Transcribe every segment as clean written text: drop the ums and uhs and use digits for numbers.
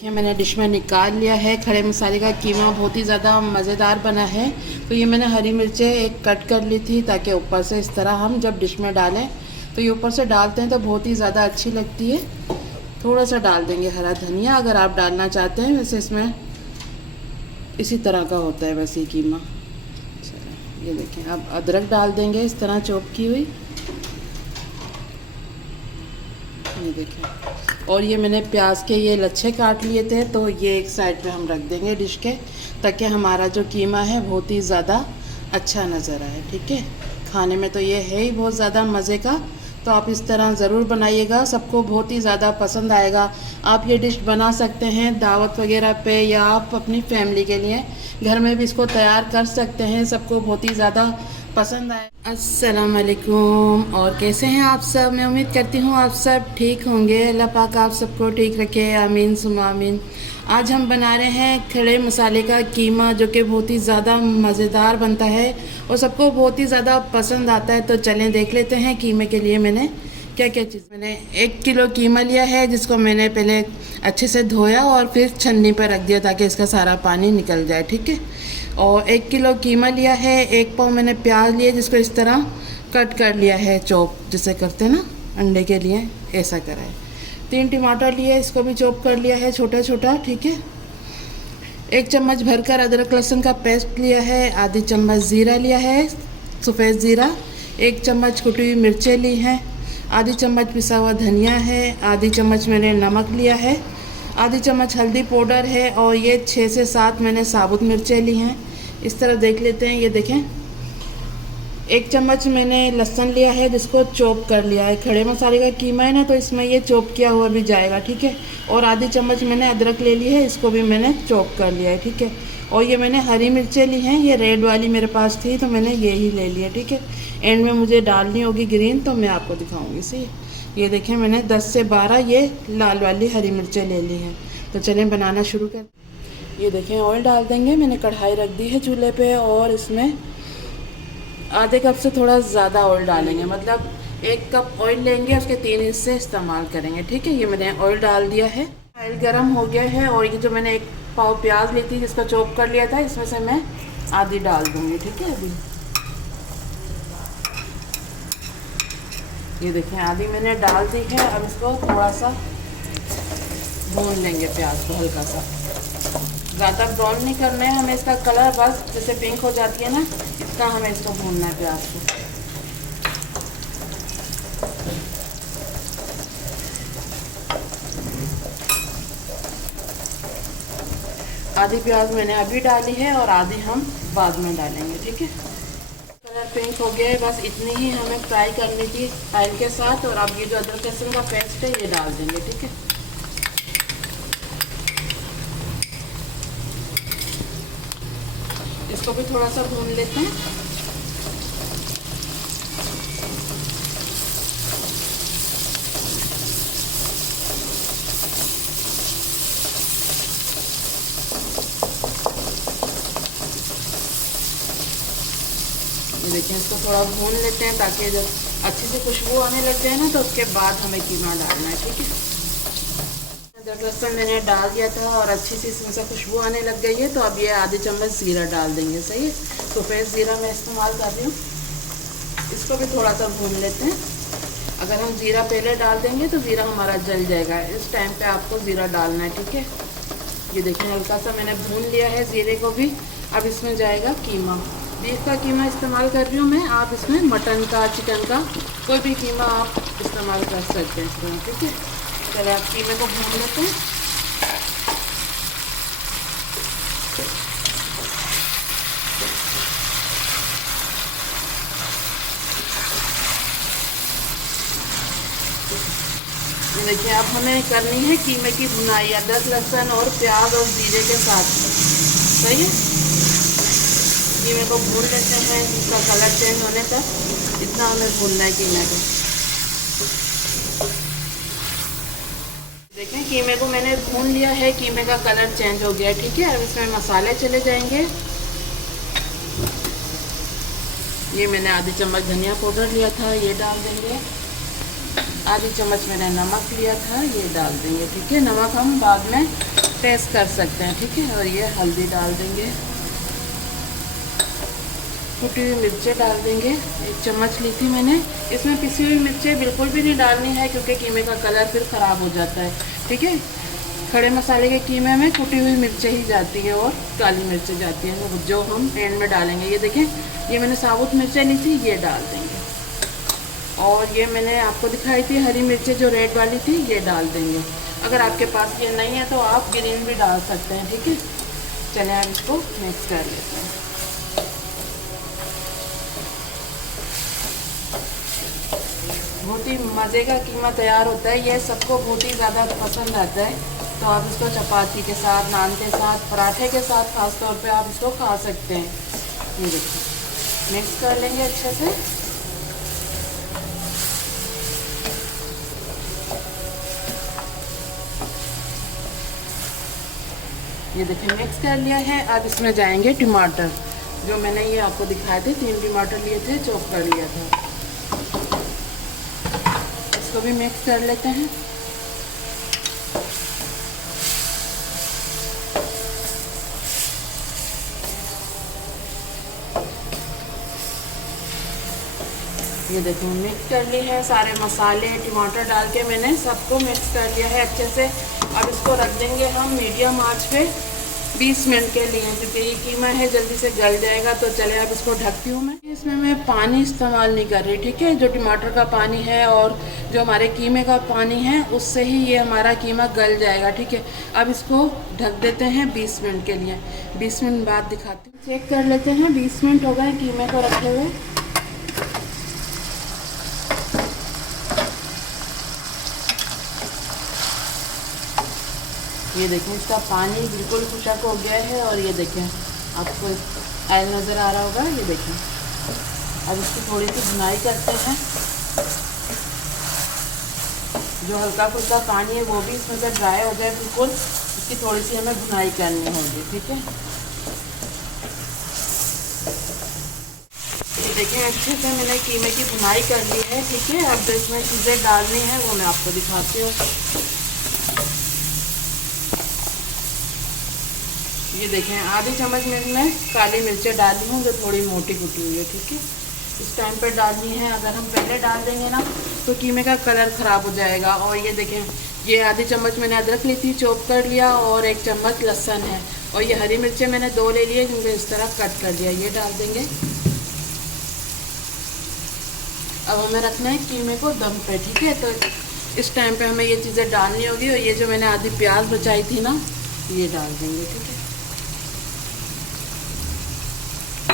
देखिए मैंने डिश में निकाल लिया है। खड़े मसाले का कीमा बहुत ही ज़्यादा मज़ेदार बना है। तो ये मैंने हरी मिर्चें एक कट कर ली थी ताकि ऊपर से इस तरह हम जब डिश में डालें तो ये ऊपर से डालते हैं तो बहुत ही ज़्यादा अच्छी लगती है। थोड़ा सा डाल देंगे हरा धनिया अगर आप डालना चाहते हैं, वैसे इसमें इसी तरह का होता है वैसे ही कीमा। चलो ये देखें, अब अदरक डाल देंगे इस तरह चॉप की हुई, ये देखें। और ये मैंने प्याज के ये लच्छे काट लिए थे तो ये एक साइड पे हम रख देंगे डिश के, ताकि हमारा जो कीमा है बहुत ही ज़्यादा अच्छा नज़र आए। ठीक है, खाने में तो ये है ही बहुत ज़्यादा मज़े का। तो आप इस तरह ज़रूर बनाइएगा, सबको बहुत ही ज़्यादा पसंद आएगा। आप ये डिश बना सकते हैं दावत वगैरह पे, या आप अपनी फैमिली के लिए घर में भी इसको तैयार कर सकते हैं, सबको बहुत ही ज़्यादा पसंद आए। अस्सलाम वालेकुम, और कैसे हैं आप सब? मैं उम्मीद करती हूँ आप सब ठीक होंगे। अल्लाह पाक आप सबको ठीक रखे, आमीन सुमा आमीन। आज हम बना रहे हैं खड़े मसाले का कीमा, जो कि बहुत ही ज़्यादा मज़ेदार बनता है और सबको बहुत ही ज़्यादा पसंद आता है। तो चलें देख लेते हैं कीमे के लिए मैंने क्या क्या चीज़। मैंने 1 किलो कीमा लिया है, जिसको मैंने पहले अच्छे से धोया और फिर छन्नी पर रख दिया ताकि इसका सारा पानी निकल जाए। ठीक है, और 1 किलो कीमा लिया है। 1 पाव मैंने प्याज लिया, जिसको इस तरह कट कर लिया है, चॉप जैसे करते हैं ना अंडे के लिए, ऐसा करा है। 3 टमाटर लिए, इसको भी चॉप कर लिया है छोटा छोटा। ठीक है, 1 चम्मच भरकर अदरक लहसुन का पेस्ट लिया है। आधी चम्मच ज़ीरा लिया है, सफ़ेद ज़ीरा। 1 चम्मच कुटी हुई मिर्चें ली हैं। आधी चम्मच पिसा हुआ धनिया है। आधी चम्मच मैंने नमक लिया है। आधी चम्मच हल्दी पाउडर है। और ये 6 से 7 मैंने साबुत मिर्चें ली हैं। इस तरह देख लेते हैं, ये देखें। 1 चम्मच मैंने लहसुन लिया है, जिसको चॉप कर लिया है। खड़े मसाले का कीमा है ना, तो इसमें ये चॉप किया हुआ भी जाएगा। ठीक है, और आधी चम्मच मैंने अदरक ले ली है, इसको भी मैंने चॉप कर लिया है। ठीक है, और ये मैंने हरी मिर्चें ली हैं, ये रेड वाली मेरे पास थी तो मैंने ये ही ले लिया। ठीक है, एंड में मुझे डालनी होगी ग्रीन, तो मैं आपको दिखाऊंगी। सही, ये देखें मैंने 10 से 12 ये लाल वाली हरी मिर्चें ले ली हैं। तो चलें बनाना शुरू कर। ये देखें ऑयल डाल देंगे, मैंने कढ़ाई रख दी है चूल्हे पे, और इसमें आधे कप से थोड़ा ज़्यादा ऑयल डालेंगे, मतलब 1 कप ऑयल लेंगे, उसके 3 हिस्से इस्तेमाल करेंगे। ठीक है, ये मैंने ऑयल डाल दिया है। ऑयल गर्म हो गया है, और ये जो मैंने 1 पाव प्याज ली थी, जिसको चॉप कर लिया था, इसमें से मैं आधी डाल दूँगी। ठीक है, अभी ये देखें आधी मैंने डाल दी है। अब इसको थोड़ा सा भून लेंगे, प्याज को हल्का सा, ज़्यादा ब्राउन नहीं करना है हमें इसका कलर, बस जैसे पिंक हो जाती है ना, इतना हमें इसको भूनना है प्याज को। आधी प्याज मैंने अभी डाली है और आधी हम बाद में डालेंगे। ठीक है, कलर पिंक हो गया है, बस इतनी ही हमें फ्राई करनी थी ऑयल के साथ। और अब ये जो अदरक लहसुन का पेस्ट है ये डाल देंगे। ठीक है, इसको भी थोड़ा सा भून लेते हैं। ये देखिए, इसको थोड़ा भून लेते हैं ताकि जब अच्छी से खुशबू आने लग जाए ना, तो उसके बाद हमें कीमा डालना है। ठीक है, अदरक लहसुन मैंने डाल दिया था और अच्छी सी इसमें से खुशबू आने लग गई है। तो अब ये आधी चम्मच ज़ीरा डाल देंगे। सही है, तो सफ़ेद ज़ीरा मैं इस्तेमाल कर रही हूँ। इसको भी थोड़ा सा भून लेते हैं। अगर हम ज़ीरा पहले डाल देंगे तो ज़ीरा हमारा जल जाएगा, इस टाइम पे आपको ज़ीरा डालना है। ठीक है, ये देखिए हल्का सा मैंने भून लिया है ज़ीरे को भी। अब इसमें जाएगा कीमा। बीफ का कीमा इस्तेमाल कर रही हूँ मैं, आप इसमें मटन का, चिकन का, कोई भी कीमा आप इस्तेमाल कर सकते हैं इसमें। ठीक है, चलिए आप कीमे को भून लेते हैं। देखिए अब हमें करनी है कीमे की भुनाई अदरक लहसुन और प्याज और जीरे के साथ। सही है, कीमे को भून लेते हैं इसका कलर चेंज होने तक, इतना हमें भूनना है कीमे को। देखें कीमे को मैंने भून लिया है, कीमे का कलर चेंज हो गया है। ठीक है, अब इसमें मसाले चले जाएंगे। ये मैंने आधी चम्मच धनिया पाउडर लिया था, ये डाल देंगे। आधी चम्मच मैंने नमक लिया था, ये डाल देंगे। ठीक है, नमक हम बाद में टेस्ट कर सकते हैं। ठीक है, और ये हल्दी डाल देंगे, कुटी हुई मिर्चें डाल देंगे। 1 चम्मच ली थी मैंने। इसमें पिसी हुई मिर्चें बिल्कुल भी नहीं डालनी है क्योंकि कीमे का कलर फिर ख़राब हो जाता है। ठीक है, खड़े मसाले के कीमे में कुटी हुई मिर्चें ही जाती हैं और काली मिर्चें जाती हैं, वो जो हम एंड में डालेंगे। ये देखें, ये मैंने साबुत मिर्चें ली थी, ये डाल देंगे। और ये मैंने आपको दिखाई थी हरी मिर्चें जो रेड वाली थी, ये डाल देंगे। अगर आपके पास ये नहीं है तो आप ग्रीन भी डाल सकते हैं। ठीक है, चलिए आप इसको मिक्स कर लेते हैं। बहुत ही मज़े का कीमा तैयार होता है, ये सबको बहुत ही ज़्यादा पसंद आता है। तो आप इसको चपाती के साथ, नान के साथ, पराठे के साथ खास तौर पे आप इसको खा सकते हैं। ये देखिए, मिक्स कर लेंगे अच्छे से। ये देखिए मिक्स कर लिया है। अब इसमें जाएंगे टमाटर, जो मैंने ये आपको दिखाए थे, 3 टमाटर लिए थे, चॉप कर लिया था। इसको भी मिक्स कर लेते हैं। ये देखिए मिक्स कर ली है, सारे मसाले टमाटर डाल के मैंने सबको मिक्स कर लिया है अच्छे से। अब इसको रख देंगे हम मीडियम आंच पे 20 मिनट के लिए, क्योंकि ये कीमा है जल्दी से गल जाएगा। तो चले अब इसको ढकती हूँ मैं। इसमें मैं पानी इस्तेमाल नहीं कर रही। ठीक है, जो टमाटर का पानी है और जो हमारे कीमे का पानी है, उससे ही ये हमारा कीमा गल जाएगा। ठीक है, अब इसको ढक देते हैं 20 मिनट के लिए। 20 मिनट बाद दिखाती हूँ, चेक कर लेते हैं। 20 मिनट हो गए कीमे को रखे हुए। ये देखें, इसका पानी बिल्कुल खुशक हो गया है। और ये देखें, आपको ऑयल नज़र आ रहा होगा। ये देखें, अब इसकी थोड़ी सी भुनाई करते हैं। जो हल्का फुल्का पानी है वो भी इसमें से ड्राई हो जाए बिल्कुल, इसकी थोड़ी सी हमें भुनाई करनी होगी। ठीक है, ये देखें अच्छे से मैंने कीमे की भुनाई कर ली है। ठीक है, अब जो इसमें चीज़ें डालनी है वो मैं आपको दिखाती हूँ। ये देखें, आधी चम्मच में मैं काली मिर्चें डाली हूँ, जो थोड़ी मोटी कुटी हुई है। ठीक है, इस टाइम पर डालनी है। अगर हम पहले डाल देंगे ना तो कीमे का कलर ख़राब हो जाएगा। और ये देखें, ये आधी चम्मच मैंने अदरक ली थी, चॉप कर लिया, और 1 चम्मच लहसुन है। और ये हरी मिर्चें मैंने 2 ले लिए, जिनको इस तरह कट कर दिया, ये डाल देंगे। अब हमें रखना है कीमे को दम पे। ठीक है, तो इस टाइम पे हमें ये चीज़ें डालनी होगी। और ये जो मैंने आधी प्याज बचाई थी ना, ये डाल देंगे। ठीक है,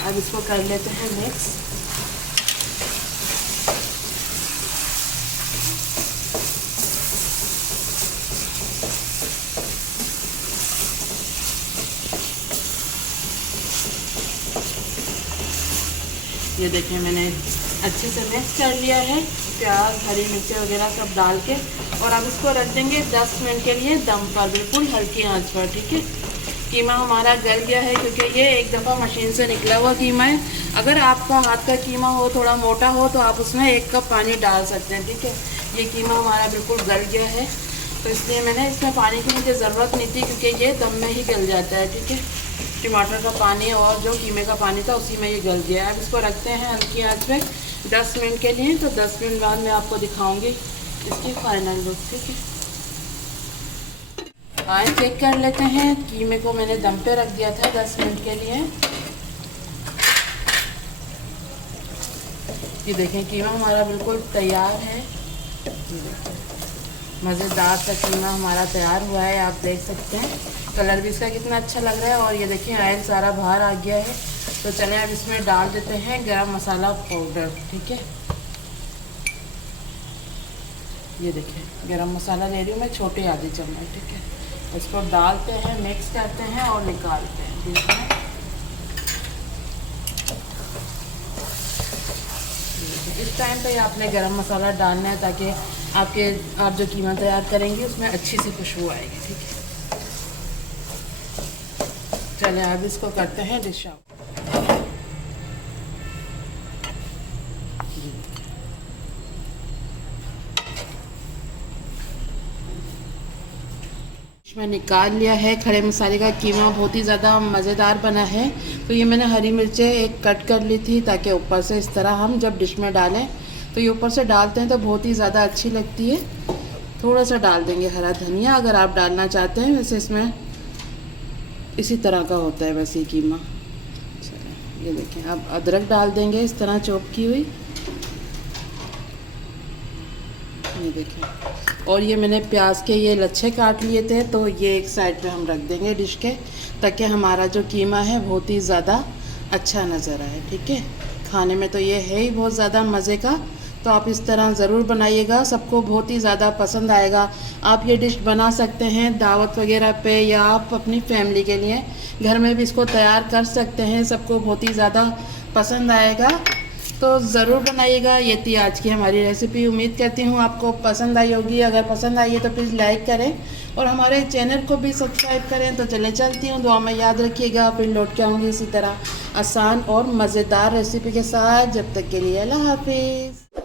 अब इसको कर लेते हैं मिक्स। ये देखिए, मैंने अच्छे से मिक्स कर लिया है, प्याज हरी मिर्ची वगैरह सब डाल के। और अब इसको रख देंगे 10 मिनट के लिए दम पर, बिल्कुल हल्की आंच पर। ठीक है, कीमा हमारा गल गया है क्योंकि ये एक दफ़ा मशीन से निकला हुआ कीमा है। अगर आपका हाथ का कीमा हो, थोड़ा मोटा हो, तो आप उसमें 1 कप पानी डाल सकते हैं। ठीक है, ये कीमा हमारा बिल्कुल गल गया है, तो इसलिए मैंने इसमें पानी की मुझे ज़रूरत नहीं थी, क्योंकि ये दम में ही गल जाता है। ठीक है, टमाटर का पानी और जो कीमे का पानी था उसी में ये गल गया है। अब इसको रखते हैं हल्की आँच पे 10 मिनट के लिए। तो 10 मिनट बाद मैं आपको दिखाऊँगी इसकी फाइनल लुक। ठीक है, आए चेक कर लेते हैं। कीमे को मैंने दम पे रख दिया था 10 मिनट के लिए। ये देखें, कीमा हमारा बिल्कुल तैयार है। ये देखें, मज़ेदार सा कीमा हमारा तैयार हुआ है, आप देख सकते हैं। कलर भी इसका कितना अच्छा लग रहा है। और ये देखिए, ऑयल सारा बाहर आ गया है। तो चले अब इसमें डाल देते हैं गरम मसाला पाउडर। ठीक है, ये देखिए, गरम मसाला ले रही हूँ मैं, छोटी आधी चम्मच। ठीक है, इसको डालते हैं, मिक्स करते हैं और निकालते हैं। ठीक है, इस टाइम पे आपने गरम मसाला डालना है, ताकि आप जो कीमा तैयार करेंगे उसमें अच्छी सी खुशबू आएगी। ठीक है, चलिए अब इसको करते हैं डिश आउट। मैं निकाल लिया है। खड़े मसाले का कीमा बहुत ही ज़्यादा मज़ेदार बना है। तो ये मैंने हरी मिर्चें एक कट कर ली थी ताकि ऊपर से इस तरह हम जब डिश में डालें तो ये ऊपर से डालते हैं तो बहुत ही ज़्यादा अच्छी लगती है। थोड़ा सा डाल देंगे हरा धनिया अगर आप डालना चाहते हैं, वैसे इसमें इसी तरह का होता है बस ये कीमा। चलो ये देखें, अब अदरक डाल देंगे इस तरह चॉप की हुई, ये देखें। और ये मैंने प्याज के ये लच्छे काट लिए थे तो ये एक साइड पे हम रख देंगे डिश के, ताकि हमारा जो कीमा है बहुत ही ज़्यादा अच्छा नज़र आए। ठीक है, खाने में तो ये है ही बहुत ज़्यादा मज़े का। तो आप इस तरह ज़रूर बनाइएगा, सबको बहुत ही ज़्यादा पसंद आएगा। आप ये डिश बना सकते हैं दावत वगैरह पे, या आप अपनी फैमिली के लिए घर में भी इसको तैयार कर सकते हैं। सबको बहुत ही ज़्यादा पसंद आएगा, तो ज़रूर बनाइएगा। ये थी आज की हमारी रेसिपी। उम्मीद करती हूँ आपको पसंद आई होगी। अगर पसंद आई है तो प्लीज़ लाइक करें और हमारे चैनल को भी सब्सक्राइब करें। तो चले चलती हूँ, दुआ में याद रखिएगा। फिर लौट के आऊँगी इसी तरह आसान और मज़ेदार रेसिपी के साथ। जब तक के लिए अल्लाह हाफिज़।